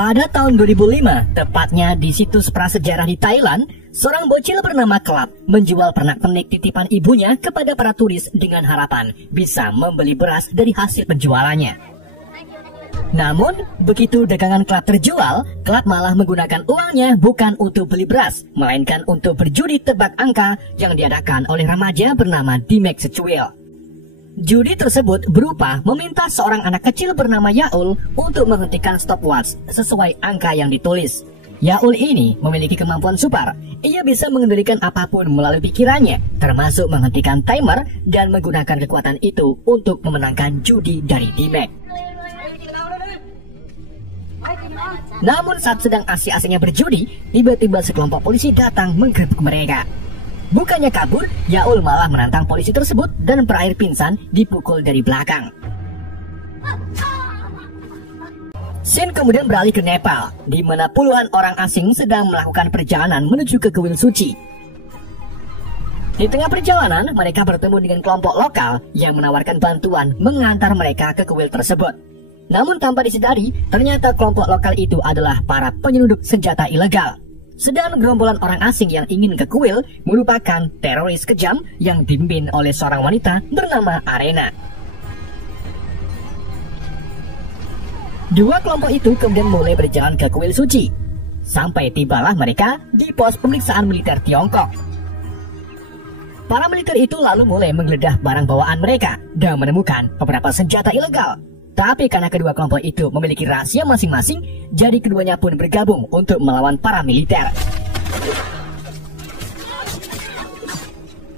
Pada tahun 2005, tepatnya di situs prasejarah di Thailand, seorang bocil bernama Club menjual pernak-pernik titipan ibunya kepada para turis dengan harapan bisa membeli beras dari hasil penjualannya. Namun, begitu dagangan Club terjual, Club malah menggunakan uangnya bukan untuk beli beras, melainkan untuk berjudi tebak angka yang diadakan oleh remaja bernama Dimek Secuil. Judi tersebut berupa meminta seorang anak kecil bernama Yaul untuk menghentikan stopwatch sesuai angka yang ditulis. Yaul ini memiliki kemampuan super. Ia bisa mengendalikan apapun melalui pikirannya, termasuk menghentikan timer dan menggunakan kekuatan itu untuk memenangkan judi dari Dimek. Namun saat sedang asik-asiknya berjudi, tiba-tiba sekelompok polisi datang menggerebek mereka. Bukannya kabur, Yaul malah menantang polisi tersebut dan berakhir pingsan dipukul dari belakang. Scene kemudian beralih ke Nepal, di mana puluhan orang asing sedang melakukan perjalanan menuju ke kuil suci. Di tengah perjalanan, mereka bertemu dengan kelompok lokal yang menawarkan bantuan mengantar mereka ke kuil tersebut. Namun tanpa disadari, ternyata kelompok lokal itu adalah para penyelundup senjata ilegal. Sedang gerombolan orang asing yang ingin ke kuil merupakan teroris kejam yang dipimpin oleh seorang wanita bernama Arena. Dua kelompok itu kemudian mulai berjalan ke kuil suci. Sampai tibalah mereka di pos pemeriksaan militer Tiongkok. Para militer itu lalu mulai menggeledah barang bawaan mereka dan menemukan beberapa senjata ilegal. Tapi karena kedua kelompok itu memiliki rahasia masing-masing, jadi keduanya pun bergabung untuk melawan para militer.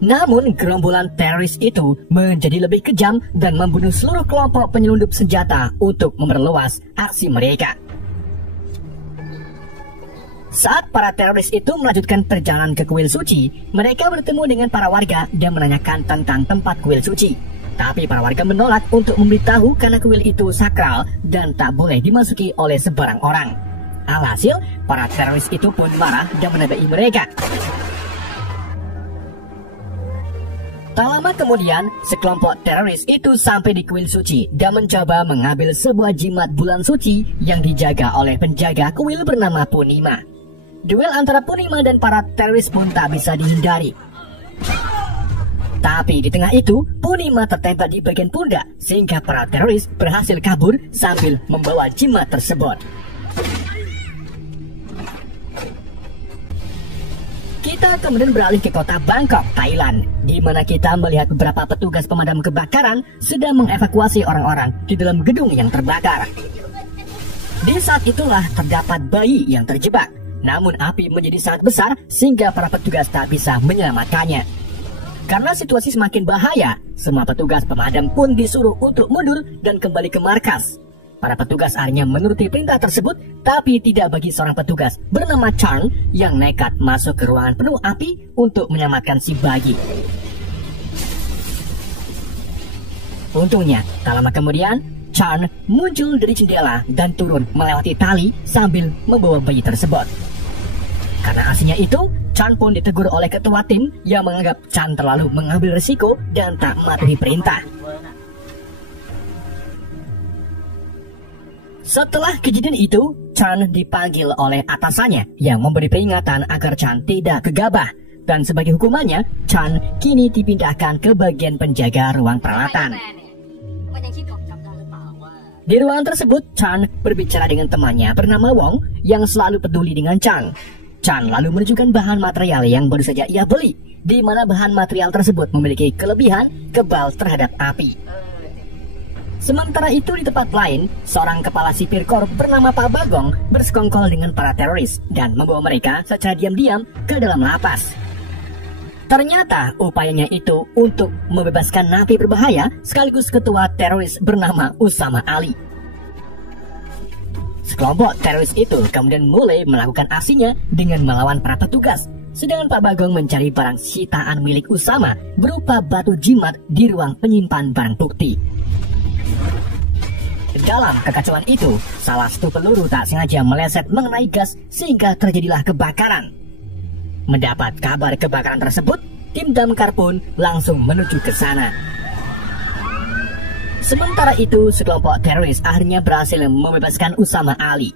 Namun, gerombolan teroris itu menjadi lebih kejam dan membunuh seluruh kelompok penyelundup senjata untuk memperluas aksi mereka. Saat para teroris itu melanjutkan perjalanan ke kuil suci, mereka bertemu dengan para warga dan menanyakan tentang tempat kuil suci. Tapi para warga menolak untuk memberitahu karena kuil itu sakral dan tak boleh dimasuki oleh sebarang orang. Alhasil, para teroris itu pun marah dan menodai mereka. Tak lama kemudian, sekelompok teroris itu sampai di kuil suci dan mencoba mengambil sebuah jimat bulan suci yang dijaga oleh penjaga kuil bernama Punima. Duel antara Punima dan para teroris pun tak bisa dihindari. Tapi di tengah itu, Punima tertembak di bagian pundak sehingga para teroris berhasil kabur sambil membawa jimat tersebut. Kita kemudian beralih ke kota Bangkok, Thailand, di mana kita melihat beberapa petugas pemadam kebakaran sedang mengevakuasi orang-orang di dalam gedung yang terbakar. Di saat itulah terdapat bayi yang terjebak, namun api menjadi sangat besar sehingga para petugas tak bisa menyelamatkannya. Karena situasi semakin bahaya, semua petugas pemadam pun disuruh untuk mundur dan kembali ke markas. Para petugas akhirnya menuruti perintah tersebut, tapi tidak bagi seorang petugas bernama Chan yang nekat masuk ke ruangan penuh api untuk menyelamatkan si bayi. Untungnya, tak lama kemudian, Chan muncul dari jendela dan turun melewati tali sambil membawa bayi tersebut. Karena aslinya itu, Chan pun ditegur oleh ketua tim yang menganggap Chan terlalu mengambil risiko dan tak mematuhi perintah. Setelah kejadian itu, Chan dipanggil oleh atasannya yang memberi peringatan agar Chan tidak gegabah. Dan sebagai hukumannya, Chan kini dipindahkan ke bagian penjaga ruang peralatan. Di ruangan tersebut, Chan berbicara dengan temannya bernama Wong yang selalu peduli dengan Chan. Chan lalu menunjukkan bahan material yang baru saja ia beli, di mana bahan material tersebut memiliki kelebihan kebal terhadap api. Sementara itu di tempat lain, seorang kepala sipir korup bernama Pak Bagong bersekongkol dengan para teroris dan membawa mereka secara diam-diam ke dalam lapas. Ternyata upayanya itu untuk membebaskan napi berbahaya sekaligus ketua teroris bernama Usama Ali. Sekelompok teroris itu kemudian mulai melakukan aksinya dengan melawan para petugas, sedangkan Pak Bagong mencari barang sitaan milik Usama berupa batu jimat di ruang penyimpan barang bukti. Dalam kekacauan itu, salah satu peluru tak sengaja meleset mengenai gas sehingga terjadilah kebakaran. Mendapat kabar kebakaran tersebut, tim damkar pun langsung menuju ke sana. Sementara itu, sekelompok teroris akhirnya berhasil membebaskan Usama Ali.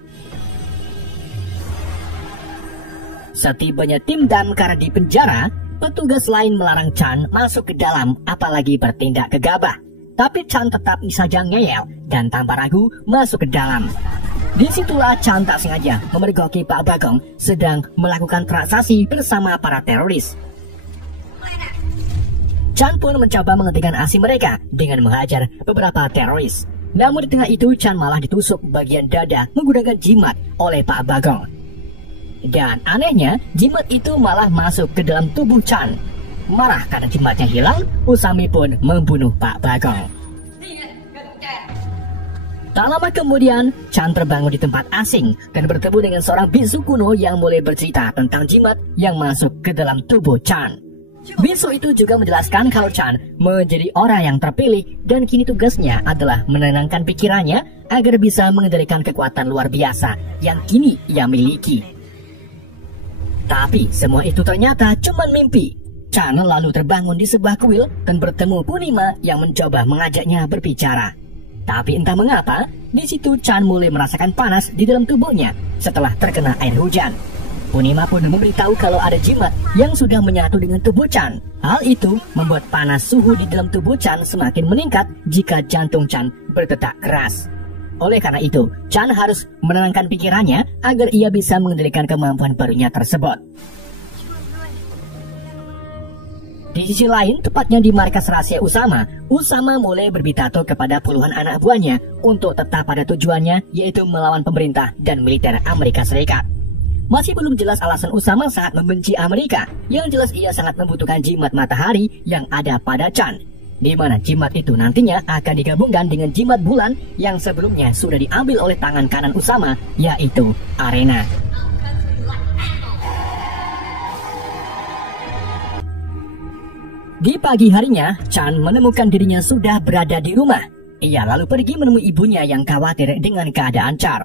Setibanya tim damkar di penjara, petugas lain melarang Chan masuk ke dalam apalagi bertindak gegabah. Tapi Chan tetap saja ngeyel dan tanpa ragu masuk ke dalam. Disitulah Chan tak sengaja memergoki Pak Bagong sedang melakukan transaksi bersama para teroris. Chan pun mencoba menghentikan aksi mereka dengan menghajar beberapa teroris. Namun di tengah itu Chan malah ditusuk bagian dada menggunakan jimat oleh Pak Bagong. Dan anehnya, jimat itu malah masuk ke dalam tubuh Chan. Marah karena jimatnya hilang, Usami pun membunuh Pak Bagong. Tak lama kemudian, Chan terbangun di tempat asing dan bertemu dengan seorang bisu kuno yang mulai bercerita tentang jimat yang masuk ke dalam tubuh Chan. Bisu itu juga menjelaskan kalau Chan menjadi orang yang terpilih dan kini tugasnya adalah menenangkan pikirannya agar bisa mengendalikan kekuatan luar biasa yang kini ia miliki. Tapi semua itu ternyata cuma mimpi. Chan lalu terbangun di sebuah kuil dan bertemu Punima yang mencoba mengajaknya berbicara. Tapi entah mengapa, di situ Chan mulai merasakan panas di dalam tubuhnya setelah terkena air hujan. Punima pun memberitahu kalau ada jimat yang sudah menyatu dengan tubuh Chan. Hal itu membuat panas suhu di dalam tubuh Chan semakin meningkat jika jantung Chan berdetak keras. Oleh karena itu, Chan harus menenangkan pikirannya agar ia bisa mengendalikan kemampuan barunya tersebut. Di sisi lain, tepatnya di markas rahasia Usama mulai berbitato kepada puluhan anak buahnya untuk tetap pada tujuannya, yaitu melawan pemerintah dan militer Amerika Serikat. Masih belum jelas alasan Usama sangat membenci Amerika. Yang jelas ia sangat membutuhkan jimat matahari yang ada pada Chan, di mana jimat itu nantinya akan digabungkan dengan jimat bulan yang sebelumnya sudah diambil oleh tangan kanan Usama, yaitu Arena. Di pagi harinya, Chan menemukan dirinya sudah berada di rumah. Ia lalu pergi menemui ibunya yang khawatir dengan keadaan Char.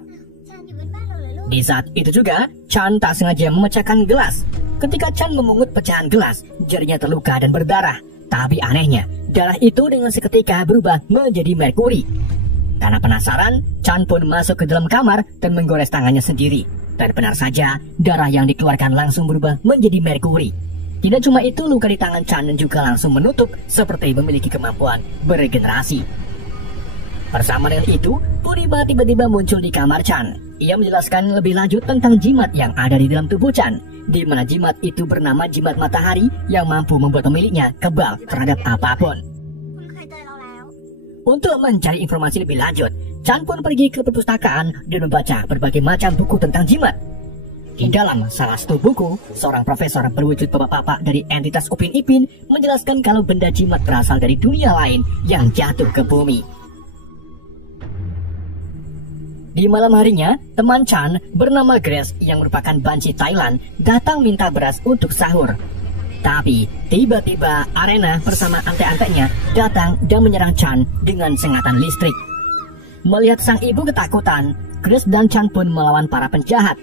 Di saat itu juga, Chan tak sengaja memecahkan gelas. Ketika Chan memungut pecahan gelas, jarinya terluka dan berdarah. Tapi anehnya, darah itu dengan seketika berubah menjadi merkuri. Karena penasaran, Chan pun masuk ke dalam kamar dan menggores tangannya sendiri. Dan benar saja, darah yang dikeluarkan langsung berubah menjadi merkuri. Tidak cuma itu, luka di tangan Chan juga langsung menutup seperti memiliki kemampuan beregenerasi. Bersama dengan itu, Punima tiba-tiba muncul di kamar Chan. Ia menjelaskan lebih lanjut tentang jimat yang ada di dalam tubuh Chan, di mana jimat itu bernama jimat matahari yang mampu membuat pemiliknya kebal terhadap apapun. Untuk mencari informasi lebih lanjut, Chan pun pergi ke perpustakaan dan membaca berbagai macam buku tentang jimat. Di dalam salah satu buku, seorang profesor berwujud bapak-bapak dari entitas Upin Ipin menjelaskan kalau benda jimat berasal dari dunia lain yang jatuh ke bumi. Di malam harinya, teman Chan bernama Grace yang merupakan banci Thailand datang minta beras untuk sahur. Tapi tiba-tiba Arena bersama ante-antenya datang dan menyerang Chan dengan sengatan listrik. Melihat sang ibu ketakutan, Grace dan Chan pun melawan para penjahat.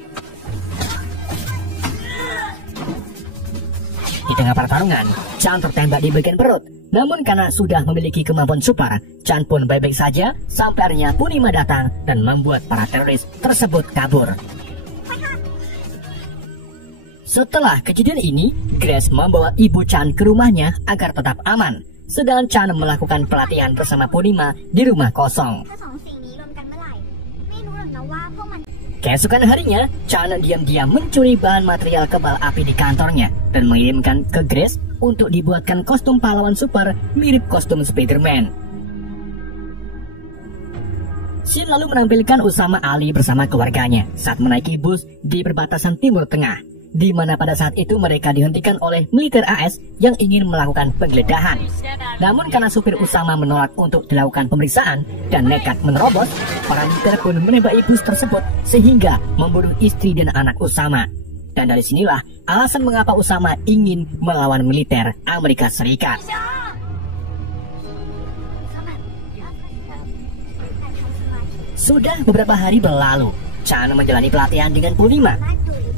Di tengah pertarungan, Chan tertembak di bagian perut. Namun karena sudah memiliki kemampuan super, Chan pun baik-baik saja sampai akhirnya Punima datang dan membuat para teroris tersebut kabur. Setelah kejadian ini, Grace membawa ibu Chan ke rumahnya agar tetap aman. Sedangkan Chan melakukan pelatihan bersama Punima di rumah kosong. Keesokan harinya, Chan diam-diam mencuri bahan material kebal api di kantornya dan mengirimkan ke Grace untuk dibuatkan kostum pahlawan super mirip kostum Spider-Man. Scene lalu menampilkan Usama Ali bersama keluarganya saat menaiki bus di perbatasan Timur Tengah, di mana pada saat itu mereka dihentikan oleh militer AS yang ingin melakukan penggeledahan. Namun karena supir Usama menolak untuk dilakukan pemeriksaan dan nekat menerobos, para militer pun menembaki bus tersebut sehingga membunuh istri dan anak Usama. Dan dari sinilah alasan mengapa Usama ingin melawan militer Amerika Serikat. Sudah beberapa hari berlalu, Chan menjalani pelatihan dengan Punima.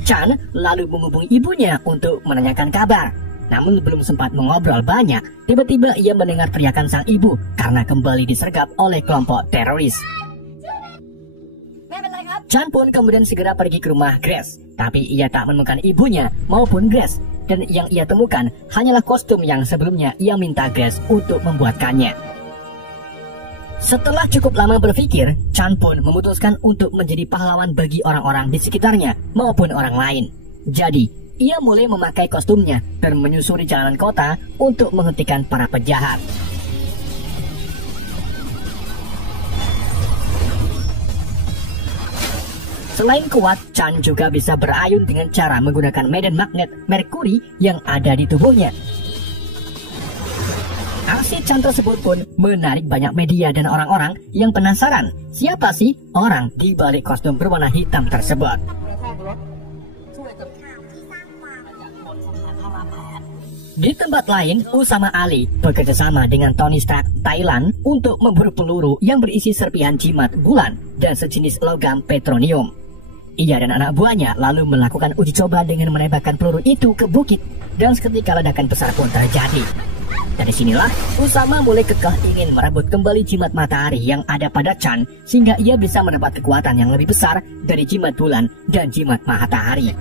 Chan lalu menghubungi ibunya untuk menanyakan kabar. Namun belum sempat mengobrol banyak, tiba-tiba ia mendengar teriakan sang ibu karena kembali disergap oleh kelompok teroris. Chan pun kemudian segera pergi ke rumah Grace, tapi ia tak menemukan ibunya maupun Grace, dan yang ia temukan hanyalah kostum yang sebelumnya ia minta Grace untuk membuatkannya. Setelah cukup lama berpikir, Chan pun memutuskan untuk menjadi pahlawan bagi orang-orang di sekitarnya maupun orang lain. Jadi, ia mulai memakai kostumnya dan menyusuri jalanan kota untuk menghentikan para penjahat. Selain kuat, Chan juga bisa berayun dengan cara menggunakan medan magnet Merkuri yang ada di tubuhnya. Aksi Chan tersebut pun menarik banyak media dan orang-orang yang penasaran siapa sih orang di balik kostum berwarna hitam tersebut. Di tempat lain, Usama Ali bekerjasama dengan Tony Stark Thailand untuk memburu peluru yang berisi serpihan jimat bulan dan sejenis logam petronium. Ia dan anak buahnya lalu melakukan uji coba dengan menembakkan peluru itu ke bukit, dan seketika ledakan besar pun terjadi. Dari sinilah Usama mulai kekeh ingin merebut kembali jimat matahari yang ada pada Chan, sehingga ia bisa mendapat kekuatan yang lebih besar dari jimat bulan dan jimat matahari.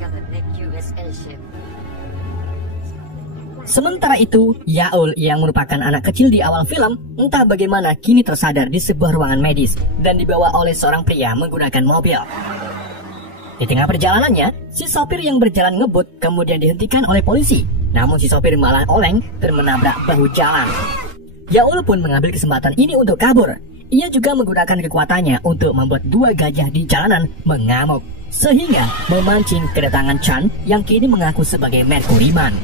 Sementara itu, Yaol yang merupakan anak kecil di awal film, entah bagaimana kini tersadar di sebuah ruangan medis dan dibawa oleh seorang pria menggunakan mobil. Di tengah perjalanannya, si sopir yang berjalan ngebut kemudian dihentikan oleh polisi. Namun si sopir malah oleng dan menabrak bahu jalan. Yaol pun mengambil kesempatan ini untuk kabur. Ia juga menggunakan kekuatannya untuk membuat dua gajah di jalanan mengamuk, sehingga memancing kedatangan Chan yang kini mengaku sebagai Mercury Man.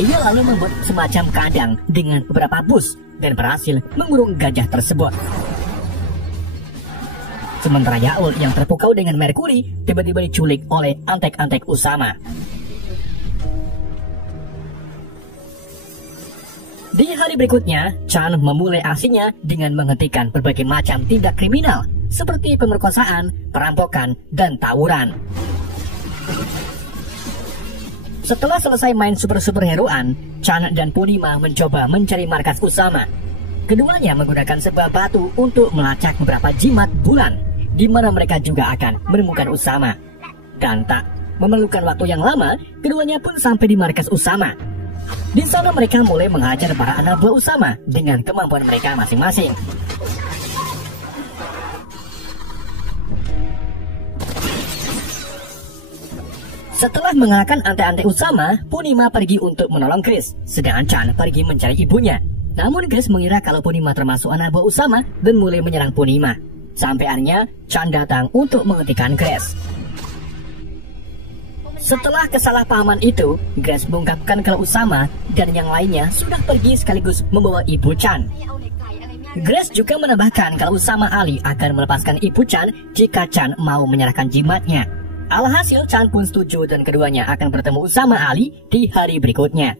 Ia lalu membuat semacam kandang dengan beberapa bus dan berhasil mengurung gajah tersebut. Sementara Yaol yang terpukau dengan Merkuri tiba-tiba diculik oleh antek-antek Usama. Di hari berikutnya, Chan memulai aksinya dengan menghentikan berbagai macam tindak kriminal seperti pemerkosaan, perampokan, dan tawuran. Setelah selesai main super-superheroan, Chan dan Punima mencoba mencari markas Usama. Keduanya menggunakan sebuah batu untuk melacak beberapa jimat bulan, di mana mereka juga akan menemukan Usama. Dan tak memerlukan waktu yang lama, keduanya pun sampai di markas Usama. Di sana mereka mulai menghajar para anak buah Usama dengan kemampuan mereka masing-masing. Setelah mengalahkan ante-ante Usama, Punima pergi untuk menolong Grace, sedangkan Chan pergi mencari ibunya. Namun Grace mengira kalau Punima termasuk anak buah Usama dan mulai menyerang Punima. Sampai akhirnya Chan datang untuk menghentikan Grace. Setelah kesalahpahaman itu, Grace mengungkapkan kalau Usama dan yang lainnya sudah pergi sekaligus membawa ibu Chan. Grace juga menambahkan kalau Usama Ali akan melepaskan ibu Chan jika Chan mau menyerahkan jimatnya. Alhasil Chan pun setuju dan keduanya akan bertemu Usama Ali di hari berikutnya.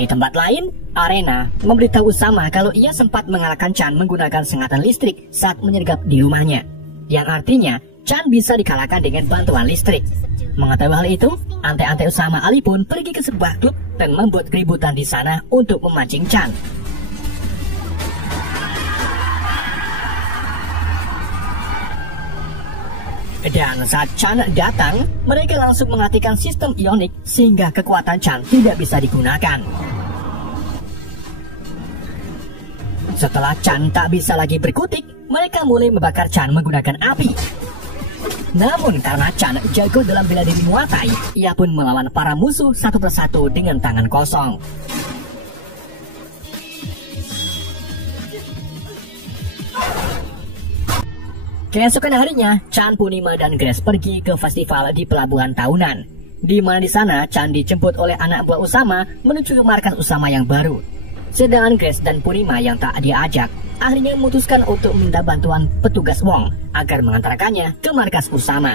Di tempat lain, Arena memberitahu Usama kalau ia sempat mengalahkan Chan menggunakan sengatan listrik saat menyergap di rumahnya, yang artinya Chan bisa dikalahkan dengan bantuan listrik. Mengetahui hal itu, ante-ante Usama Ali pun pergi ke sebuah klub dan membuat keributan di sana untuk memancing Chan. Dan saat Chan datang, mereka langsung mengaktifkan sistem ionik sehingga kekuatan Chan tidak bisa digunakan. Setelah Chan tak bisa lagi berkutik, mereka mulai membakar Chan menggunakan api. Namun karena Chan jago dalam bela diri Muay Thai, ia pun melawan para musuh satu persatu dengan tangan kosong. Keesokan harinya, Chan, Punima, dan Grace pergi ke festival di pelabuhan tahunan, di mana di sana Chan dijemput oleh anak buah Usama menuju ke markas Usama yang baru. Sedangkan Grace dan Punima yang tak diajak akhirnya memutuskan untuk minta bantuan petugas Wong agar mengantarkannya ke markas Usama.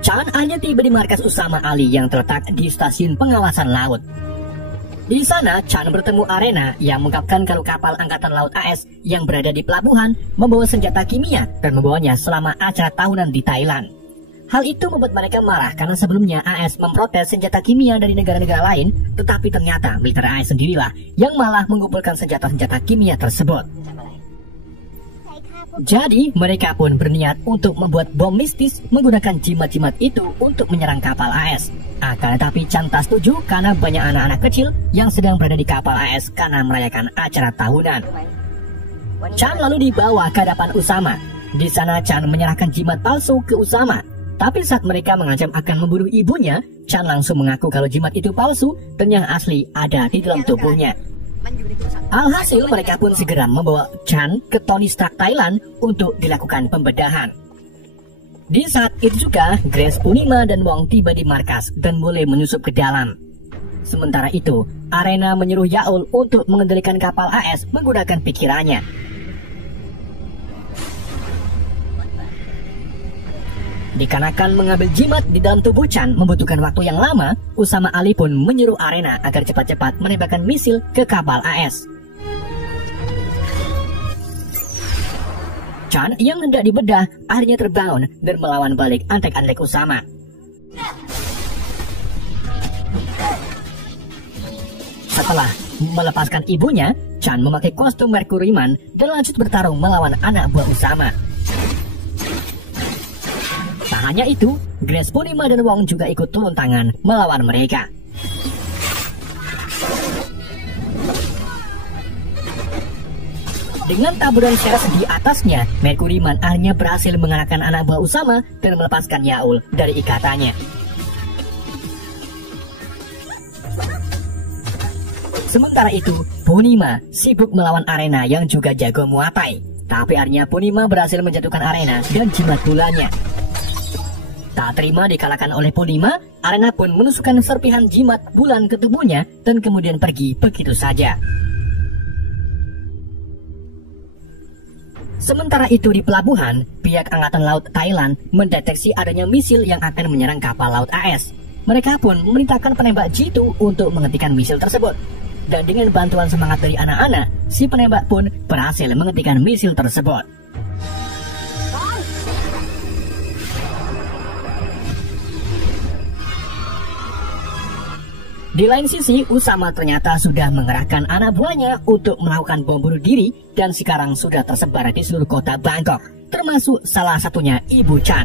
Chan akhirnya tiba di markas Usama Ali yang terletak di stasiun pengawasan laut. Di sana, Chan bertemu Arena yang mengungkapkan kalau kapal Angkatan Laut AS yang berada di pelabuhan membawa senjata kimia dan membawanya selama acara tahunan di Thailand. Hal itu membuat mereka marah karena sebelumnya AS memprotes senjata kimia dari negara-negara lain, tetapi ternyata militer AS sendirilah yang malah mengumpulkan senjata-senjata kimia tersebut. Jadi mereka pun berniat untuk membuat bom mistis menggunakan jimat-jimat itu untuk menyerang kapal AS. Akan tetapi Chan tak setuju karena banyak anak-anak kecil yang sedang berada di kapal AS karena merayakan acara tahunan. Chan lalu dibawa ke hadapan Usama. Di sana Chan menyerahkan jimat palsu ke Usama. Tapi saat mereka mengancam akan membunuh ibunya, Chan langsung mengaku kalau jimat itu palsu dan yang asli ada di dalam tubuhnya. Alhasil mereka pun segera membawa Chan ke Tony Stark Thailand untuk dilakukan pembedahan. Di saat itu juga, Grace, Punima, dan Wong tiba di markas dan mulai menyusup ke dalam. Sementara itu, Arena menyuruh Yaul untuk mengendalikan kapal AS menggunakan pikirannya. Dikarenakan mengambil jimat di dalam tubuh Chan membutuhkan waktu yang lama, Usama Ali pun menyuruh Arena agar cepat-cepat menembakkan misil ke kapal AS. Chan yang hendak dibedah akhirnya terbangun dan melawan balik antek-antek Usama. Setelah melepaskan ibunya, Chan memakai kostum Mercuryman dan lanjut bertarung melawan anak buah Usama. Tak hanya itu, Grace, Punima, dan Wong juga ikut turun tangan melawan mereka. Dengan taburan Ceres di atasnya, Mercuryman akhirnya berhasil mengalahkan anak buah Usama dan melepaskan Yaul dari ikatannya. Sementara itu, Punima sibuk melawan Arena yang juga jago Muay Thai. Tapi akhirnya Punima berhasil menjatuhkan Arena dan jimat bulannya. Tak terima dikalahkan oleh Punima, Arena pun menusukkan serpihan jimat bulan ke tubuhnya dan kemudian pergi begitu saja. Sementara itu di pelabuhan, pihak Angkatan Laut Thailand mendeteksi adanya misil yang akan menyerang kapal laut AS. Mereka pun memerintahkan penembak jitu untuk menghentikan misil tersebut. Dan dengan bantuan semangat dari anak-anak, si penembak pun berhasil menghentikan misil tersebut. Di lain sisi, Usama ternyata sudah mengerahkan anak buahnya untuk melakukan bom bunuh diri dan sekarang sudah tersebar di seluruh kota Bangkok, termasuk salah satunya Ibu Chan.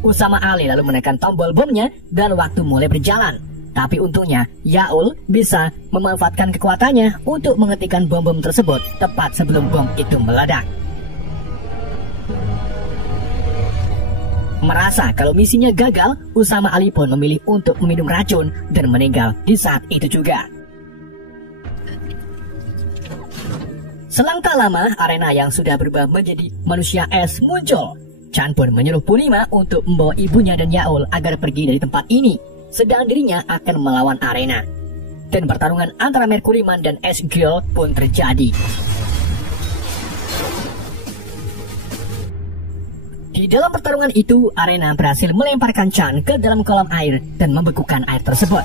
Usama Ali lalu menekan tombol bomnya dan waktu mulai berjalan. Tapi untungnya, Yaul bisa memanfaatkan kekuatannya untuk menghentikan bom-bom tersebut tepat sebelum bom itu meledak. Merasa kalau misinya gagal, Usama Ali pun memilih untuk meminum racun dan meninggal di saat itu juga. Selang tak lama, Arena yang sudah berubah menjadi manusia es muncul. Chan pun menyuruh Punima untuk membawa ibunya dan Yaul agar pergi dari tempat ini, sedang dirinya akan melawan Arena. Dan pertarungan antara Mercuryman dan Es Girl pun terjadi. Di dalam pertarungan itu, Arena berhasil melemparkan Chan ke dalam kolam air dan membekukan air tersebut.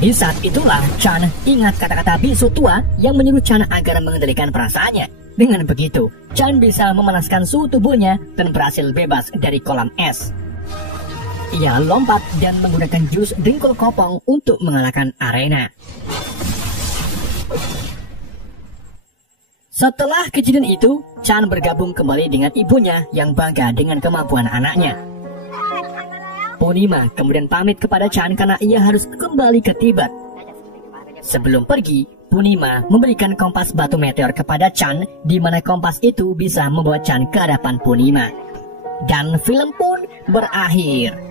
Di saat itulah Chan ingat kata-kata bisu tua yang menyuruh Chan agar mengendalikan perasaannya. Dengan begitu, Chan bisa memanaskan suhu tubuhnya dan berhasil bebas dari kolam es. Ia lompat dan menggunakan jurus dengkul kopong untuk mengalahkan Arena. Setelah kejadian itu, Chan bergabung kembali dengan ibunya yang bangga dengan kemampuan anaknya. Punima kemudian pamit kepada Chan karena ia harus kembali ke Tibet. Sebelum pergi, Punima memberikan kompas batu meteor kepada Chan, di mana kompas itu bisa membawa Chan ke hadapan Punima. Dan film pun berakhir.